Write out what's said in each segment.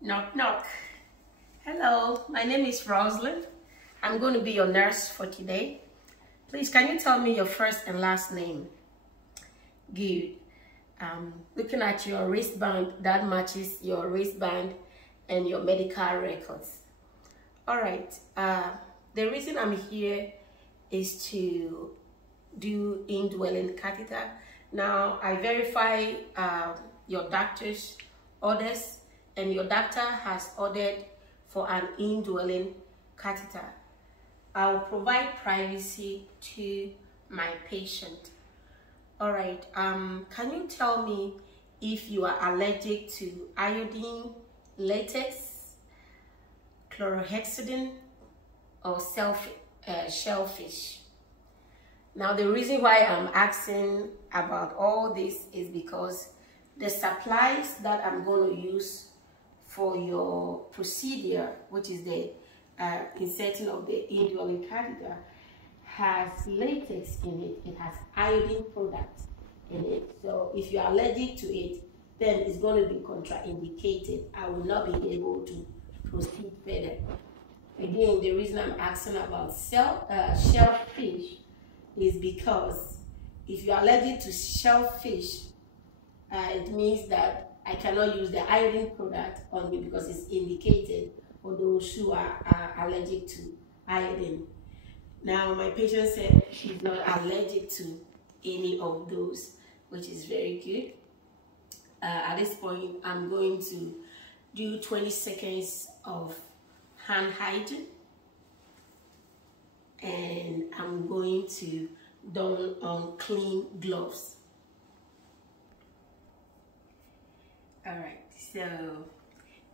Knock, knock. Hello, my name is Rosalind. I'm going to be your nurse for today. Please, can you tell me your first and last name? Good. Looking at your wristband, that matches your wristband and your medical records. All right. The reason I'm here is to do indwelling catheter. Now, I verify your doctor's orders, and your doctor has ordered for an indwelling catheter. I will provide privacy to my patient. All right. Can you tell me if you are allergic to iodine, latex, chlorhexidine, or shellfish? Now, the reason why I'm asking about all this is because the supplies that I'm going to use for your procedure, which is the inserting of the indwelling catheter, has latex in it. It has iodine product in it. So if you're allergic to it, then it's going to be contraindicated. I will not be able to proceed further. Again, the reason I'm asking about shellfish is because if you're allergic to shellfish, it means that I cannot use the iodine product on you because it's indicated for those who are allergic to iodine. Now, my patient said she's not allergic to any of those, which is very good. At this point, I'm going to do 20 seconds of hand hygiene, and I'm going to don on clean gloves. All right, so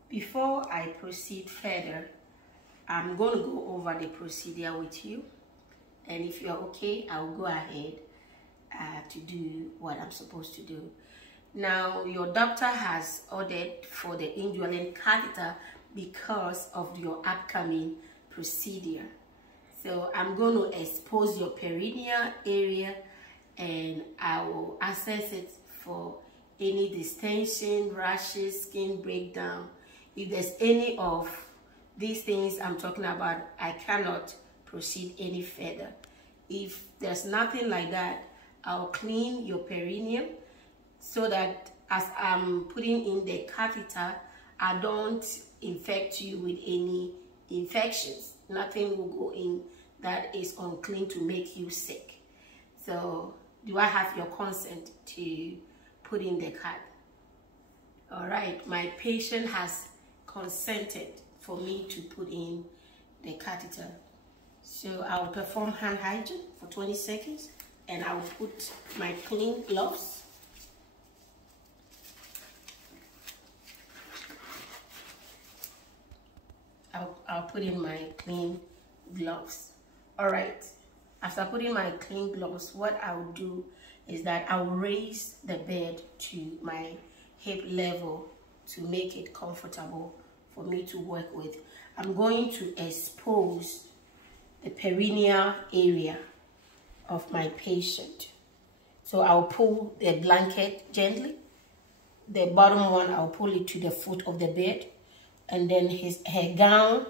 before I proceed further, I'm going to go over the procedure with you, and if you're okay, I'll go ahead to do what I'm supposed to do. Now, your doctor has ordered for the indwelling catheter because of your upcoming procedure. So I'm going to expose your perineal area, and I will assess it for any distension, rashes, skin breakdown. If there's any of these things I'm talking about, I cannot proceed any further. If there's nothing like that, I'll clean your perineum so that as I'm putting in the catheter, I don't infect you with any infections. Nothing will go in that is unclean to make you sick. So, do I have your consent to put in the card? All right, my patient has consented for me to put in the catheter. So I'll perform hand hygiene for 20 seconds, and I'll put my clean gloves. I'll put in my clean gloves. All right, after putting my clean gloves, what I'll do is that I'll raise the bed to my hip level to make it comfortable for me to work with. I'm going to expose the perineal area of my patient. So I'll pull the blanket gently. The bottom one, I'll pull it to the foot of the bed, and then her gown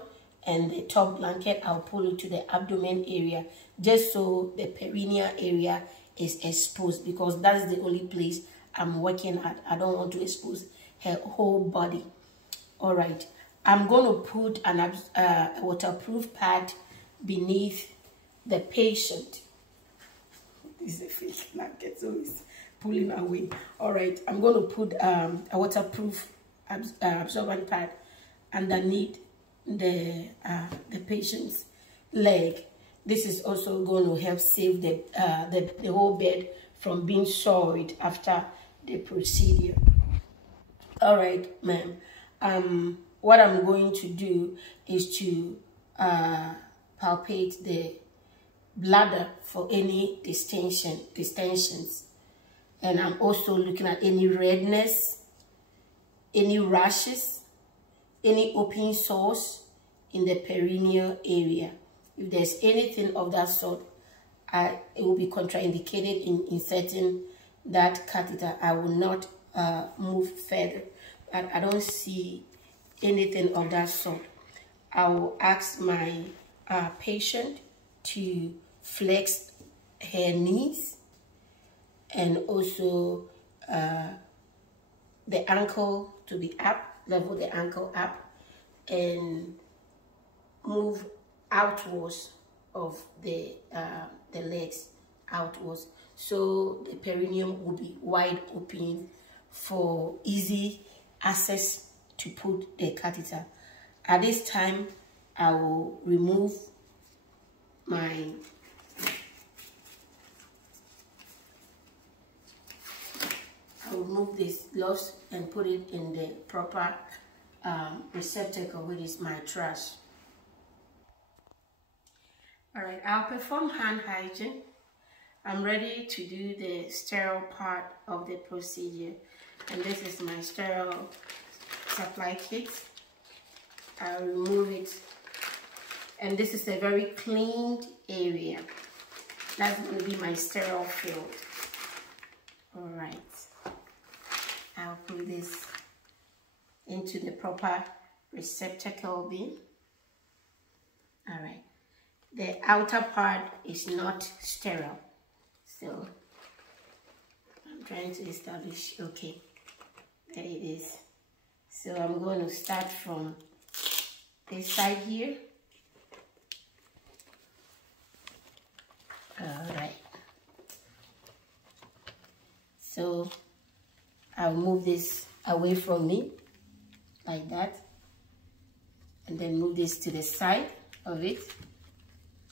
and the top blanket, I'll pull it to the abdomen area, just so the perineal area is exposed, because that's the only place I'm working at. I don't want to expose her whole body. All right, I'm going to put a waterproof pad beneath the patient. This is a fake blanket, so it's pulling away. All right, I'm going to put a waterproof absorbent pad underneath the patient's leg. This is also going to help save the whole bed from being soiled after the procedure. All right, ma'am. What I'm going to do is to palpate the bladder for any distensions. And I'm also looking at any redness, any rashes, any open sores in the perineal area. If there's anything of that sort, it will be contraindicated in inserting that catheter. I will not move further. But I don't see anything of that sort. I will ask my patient to flex her knees and also the ankle to be up, level the ankle up, and move outwards of the legs outwards, so the perineum will be wide open for easy access to put the catheter. At this time, I will remove these gloves and put it in the proper receptacle, which is my trash. All right, I'll perform hand hygiene. I'm ready to do the sterile part of the procedure. And this is my sterile supply kit. I'll remove it. And this is a very cleaned area. That's going to be my sterile field. All right. I'll put this into the proper receptacle bin. All right. The outer part is not sterile. So I'm trying to establish, okay, there it is. So I'm going to start from this side here. All right. So I'll move this away from me like that, and then move this to the side of it.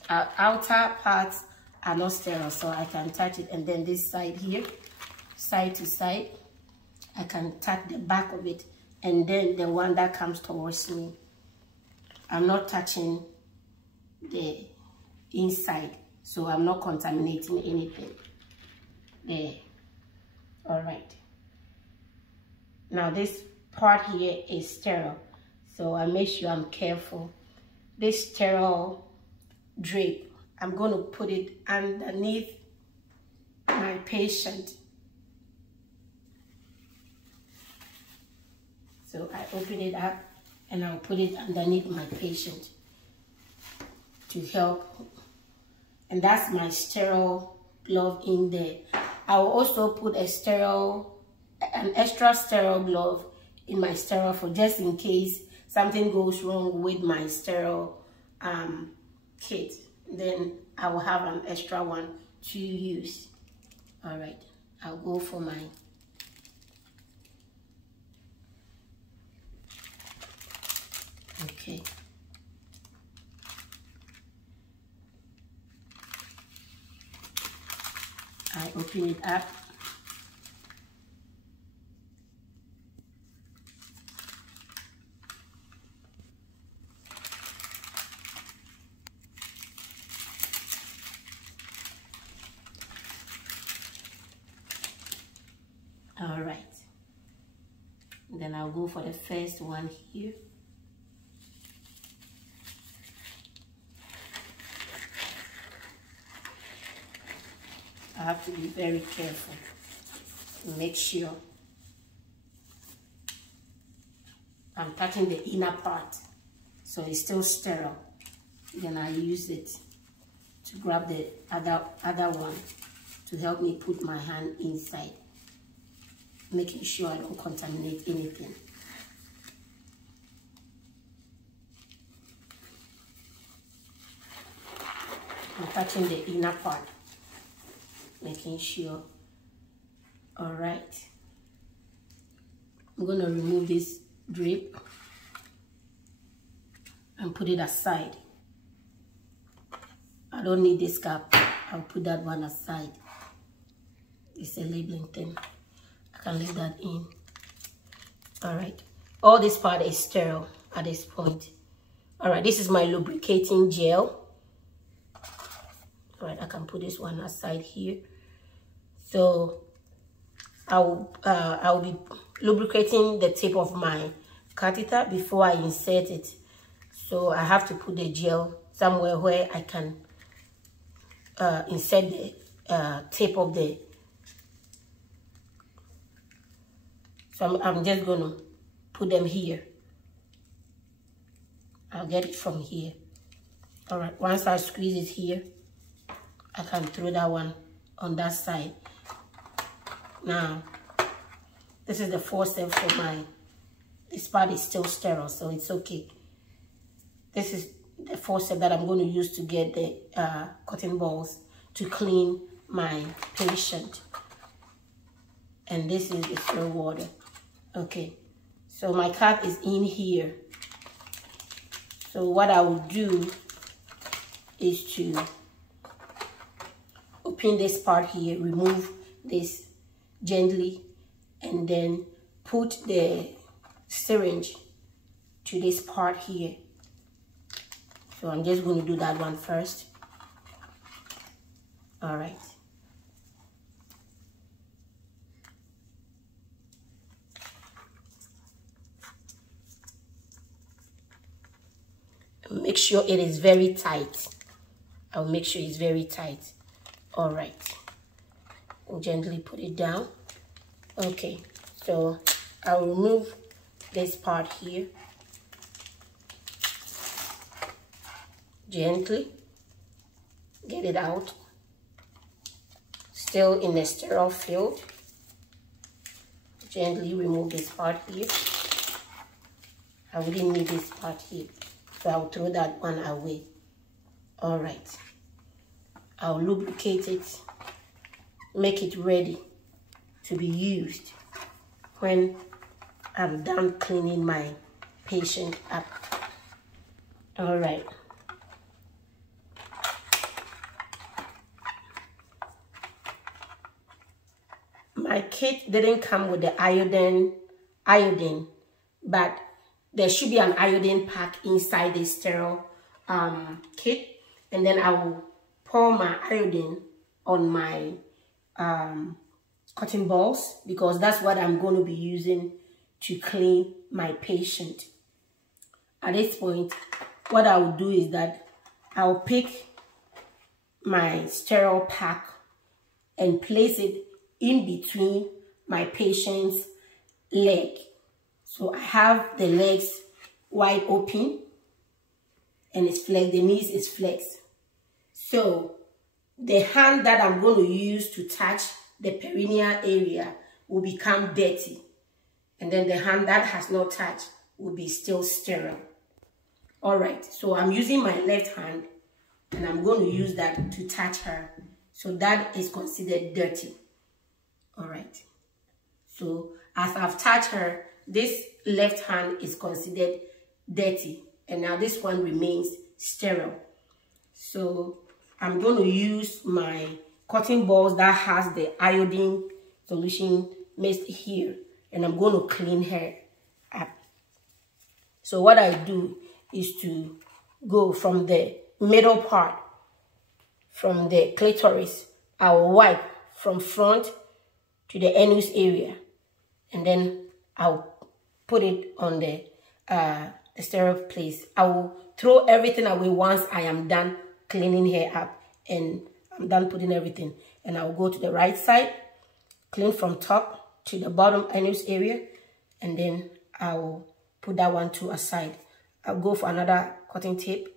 Our outer parts are not sterile, so I can touch it, and then this side here, side to side, I can touch the back of it, and then the one that comes towards me, I'm not touching the inside, so I'm not contaminating anything there. All right. Now this part here is sterile, so I make sure I'm careful. This sterile drape, I'm going to put it underneath my patient. So I open it up and I'll put it underneath my patient to help. And that's my sterile glove in there. I will also put an extra sterile glove in my sterile for just in case something goes wrong with my sterile kit. Then I will have an extra one to use. All right, I'll go for mine. Okay. I open it up. All right. Then I'll go for the first one here. I have to be very careful to make sure I'm touching the inner part so it's still sterile. Then I use it to grab the other one to help me put my hand inside, making sure I don't contaminate anything. I'm touching the inner part, making sure. All right. I'm going to remove this drape and put it aside. I don't need this cap. I'll put that one aside. It's a labeling thing. I can leave that in. All right. All this part is sterile at this point. All right. This is my lubricating gel. All right. I can put this one aside here. So I will be lubricating the tip of my catheter before I insert it. So I have to put the gel somewhere where I can insert the tip of the. So I'm just going to put them here I'll get it from here. All right, once I squeeze it here, I can throw that one on that side. Now, this is the forceps for mine. This part is still sterile, so it's okay. This is the forceps that I'm going to use to get the cotton balls to clean my patient. And this is the still water. Okay, so my cat is in here. So what I will do is to open this part here, remove this gently, and then put the syringe to this part here. So I'm just going to do that one first. All right. Make sure it is very tight. I'll make sure it's very tight. All right. We'll gently put it down. Okay. So I'll remove this part here. Gently. Get it out. Still in the sterile field. Gently remove this part here. I wouldn't need this part here, so I'll throw that one away. All right. I'll lubricate it, make it ready to be used when I'm done cleaning my patient up. All right. My kit didn't come with the iodine, but there should be an iodine pack inside the sterile kit. And then I will pour my iodine on my cotton balls, because that's what I'm going to be using to clean my patient. At this point, what I will do is that I'll pick my sterile pack and place it in between my patient's leg. So I have the legs wide open and it's flexed, the knees is flexed. So the hand that I'm going to use to touch the perineal area will become dirty. And then the hand that has not touched will be still sterile. All right, so I'm using my left hand and I'm going to use that to touch her. So that is considered dirty. All right. So as I've touched her, this left hand is considered dirty. And now this one remains sterile. So I'm going to use my cotton balls that has the iodine solution mixed here. And I'm going to clean her up. So what I do is to go from the middle part, from the clitoris. I will wipe from front to the anus area, and then I'll put it on the sterile place. I will throw everything away once I am done cleaning her up and I'm done putting everything. And I'll go to the right side, clean from top to the bottom anus area, and then I'll put that one to aside. I'll go for another cotton tape.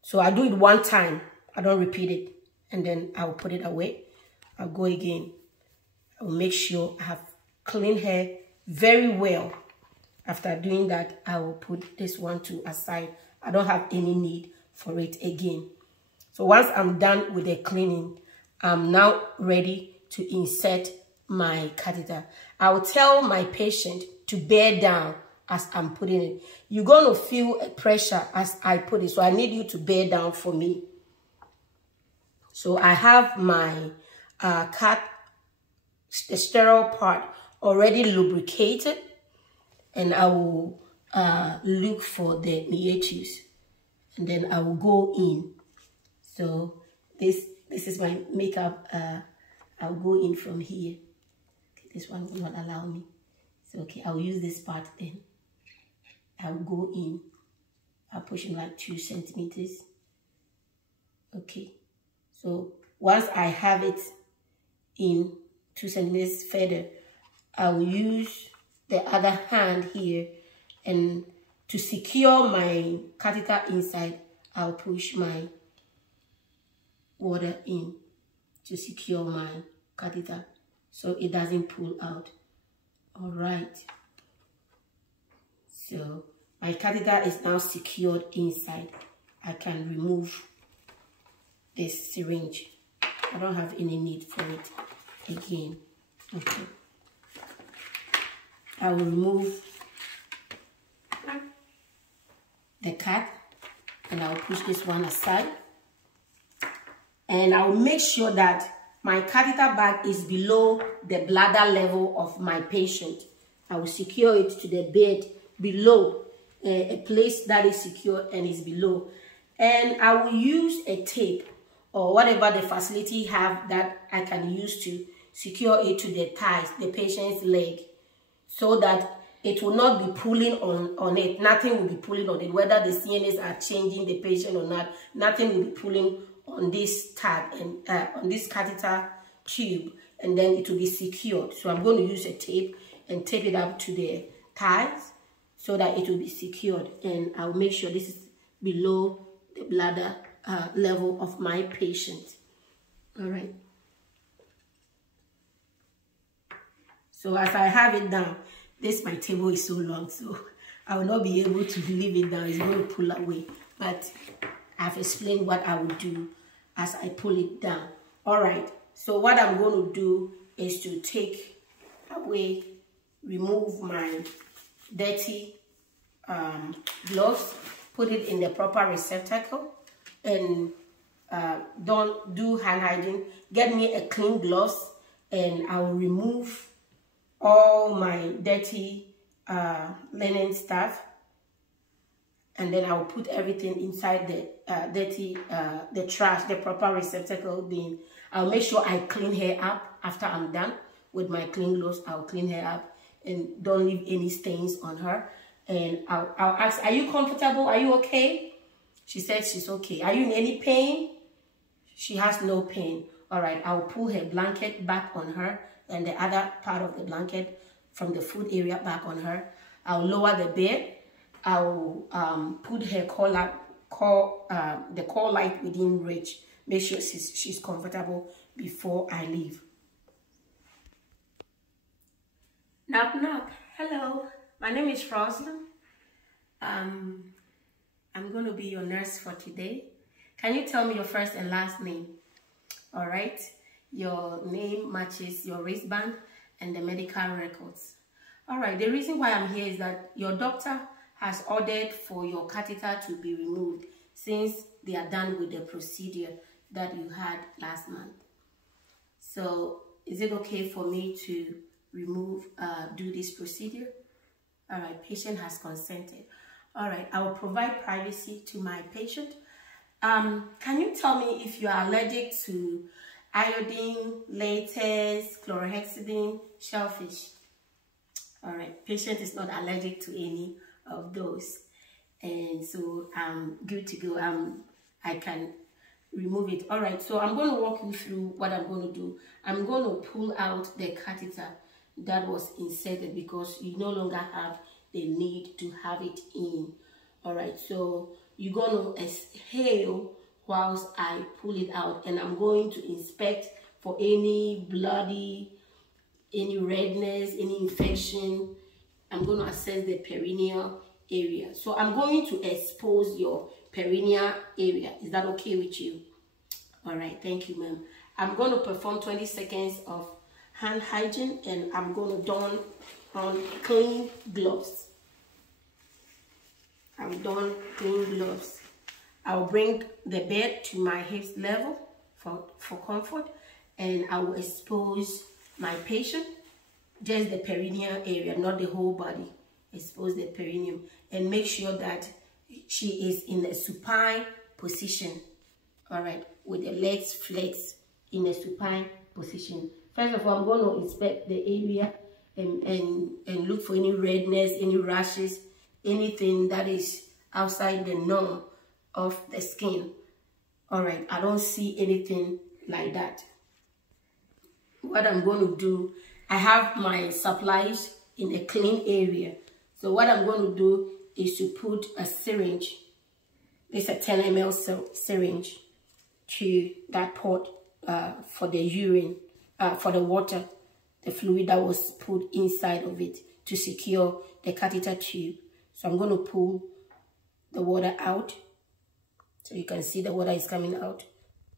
So I do it one time, I don't repeat it, and then I'll put it away. I'll go again. I will make sure I have cleaned her very well. After doing that, I will put this one to aside. I don't have any need for it again. So once I'm done with the cleaning, I'm now ready to insert my catheter. I will tell my patient to bear down as I'm putting it. You're going to feel a pressure as I put it. So I need you to bear down for me. So I have my the sterile part already lubricated, and I will look for the meatus, and then I will go in. So this is my makeup. I'll go in from here. Okay, this one will not allow me. So okay, I'll use this part then. I'll go in. I'll push in like 2 centimeters. Okay, so once I have it in 2 centimeters further, I will use the other hand here and to secure my catheter inside, I'll push my water in to secure my catheter so it doesn't pull out. All right. So my catheter is now secured inside. I can remove this syringe. I don't have any need for it again. Okay. I will remove the cap and I'll push this one aside. And I'll make sure that my catheter bag is below the bladder level of my patient. I will secure it to the bed below, a place that is secure and is below. And I will use a tape or whatever the facility have that I can use to secure it to the thighs, the patient's leg, so that it will not be pulling on it. Nothing will be pulling on it, whether the CNAs are changing the patient or not. Nothing will be pulling on this tag and on this catheter tube, and then it will be secured. So I'm going to use a tape and tape it up to the thighs so that it will be secured, and I'll make sure this is below the bladder level of my patient. All right. So as I have it down, my table is so long, so I will not be able to leave it down. It's going to pull away. But I've explained what I will do as I pull it down. All right. So what I'm going to do is to take away, remove my dirty gloves, put it in the proper receptacle, and don't do hand hygiene. Get me a clean gloves, and I will remove all my dirty linen stuff, and then I will put everything inside the the trash, the proper receptacle bin. I'll make sure I clean her up after I'm done with my clean gloves. I'll clean her up and don't leave any stains on her. And I'll ask, are you comfortable? Are you okay? She said she's okay. Are you in any pain? She has no pain. All right, I'll pull her blanket back on her and the other part of the blanket from the food area back on her. I'll lower the bed. I'll put her the call light within reach. Make sure she's comfortable before I leave. Knock, knock. Hello. My name is Rosalind. I'm going to be your nurse for today. Can you tell me your first and last name? All right. Your name matches your wristband and the medical records. All right. The reason why I'm here is that your doctor has ordered for your catheter to be removed since they are done with the procedure that you had last month. So is it okay for me to do this procedure? All right, patient has consented. All right, I will provide privacy to my patient. Can you tell me if you are allergic to iodine, latex, chlorhexidine, shellfish? All right, patient is not allergic to any of those. And so I'm good to go. I can remove it. All right, so I'm going to walk you through what I'm going to do. I'm going to pull out the catheter that was inserted because you no longer have the need to have it in. All right, so you're going to exhale whilst I pull it out, and I'm going to inspect for any bloody, any redness, any infection. I'm going to assess the perineal area. So I'm going to expose your perineal area. Is that okay with you? All right, thank you, ma'am. I'm going to perform 20 seconds of hand hygiene, and I'm going to don on clean gloves. I'm done clean gloves. I'll bring the bed to my hips level for comfort, and I will expose my patient, just the perineal area, not the whole body. Expose the perineum and make sure that she is in a supine position. All right, with the legs flexed in a supine position. First of all, I'm going to inspect the area and look for any redness, any rashes, anything that is outside the norm of the skin. All right, I don't see anything like that. What I'm going to do, I have my supplies in a clean area. So what I'm going to do is to put a syringe. It's a 10 ml syringe to that pot for the urine, for the water, the fluid that was put inside of it to secure the catheter tube. So I'm going to pull the water out. So you can see the water is coming out.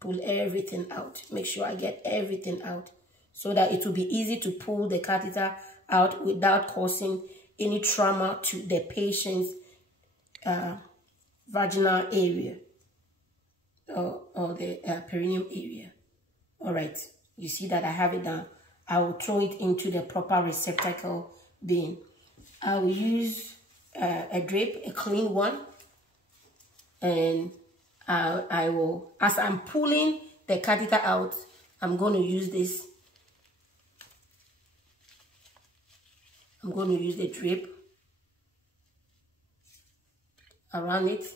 Pull everything out. Make sure I get everything out so that it will be easy to pull the catheter out without causing any trauma to the patient's vaginal area or the perineum area. All right, you see that I have it down. I will throw it into the proper receptacle bin. I will use a drape, a clean one, and I will, as I'm pulling the catheter out, I'm going to use this. I'm going to use the drape around it.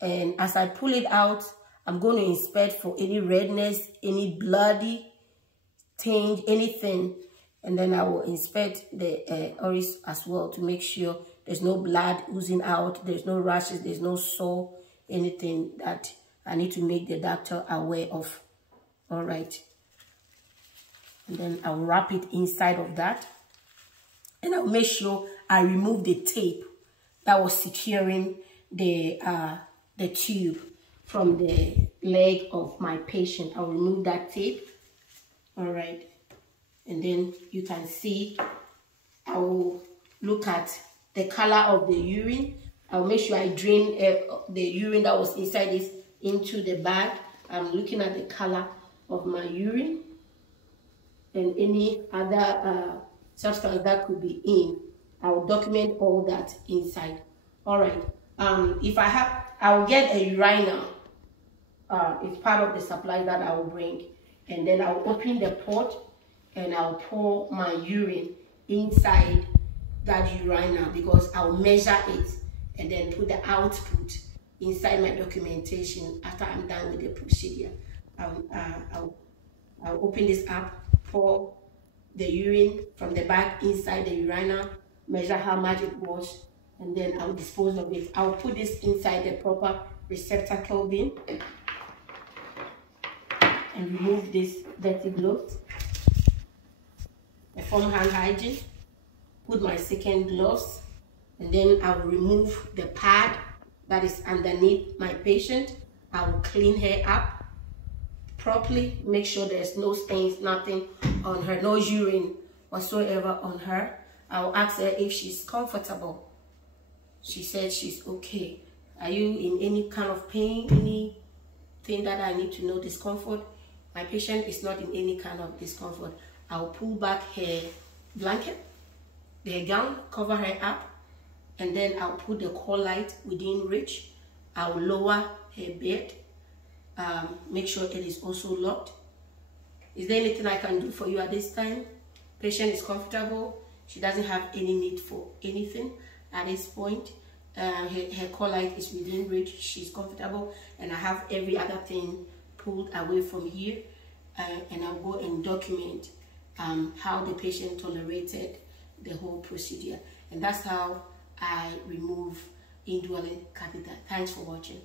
And as I pull it out, I'm going to inspect for any redness, any bloody tinge, anything. And then I will inspect the oris as well to make sure there's no blood oozing out, there's no rashes, there's no sore, anything that I need to make the doctor aware of. All right. And then I'll wrap it inside of that. And I'll make sure I remove the tape that was securing the tube from the leg of my patient. I'll remove that tape. All right. And then you can see, I will look at the color of the urine. I'll make sure I drain the urine that was inside this into the bag. I'm looking at the color of my urine and any other substance that could be in. I will document all that inside. All right. If I have, I will get a urinal. It's part of the supply that I will bring. And then I'll open the pot and I'll pour my urine inside that urinal because I'll measure it and then put the output inside my documentation after I'm done with the procedure. I'll open this up, pour the urine from the bag inside the urinal, measure how much it was, and then I'll dispose of it. I'll put this inside the proper receptacle bin and remove this dirty gloves. Perform hand hygiene, put my second gloves, and then I will remove the pad that is underneath my patient. I will clean her up properly, make sure there's no stains, nothing on her, no urine whatsoever on her. I will ask her if she's comfortable. She said she's okay. Are you in any kind of pain, anything that I need to know, discomfort? My patient is not in any kind of discomfort. I'll pull back her blanket, the gown, cover her up, and then I'll put the call light within reach. I'll lower her bed, make sure it is also locked. Is there anything I can do for you at this time? Patient is comfortable. She doesn't have any need for anything at this point. Her call light is within reach. She's comfortable, and I have every other thing pulled away from here. And I'll go and document how the patient tolerated the whole procedure. And that's how I remove indwelling catheter. Thanks for watching.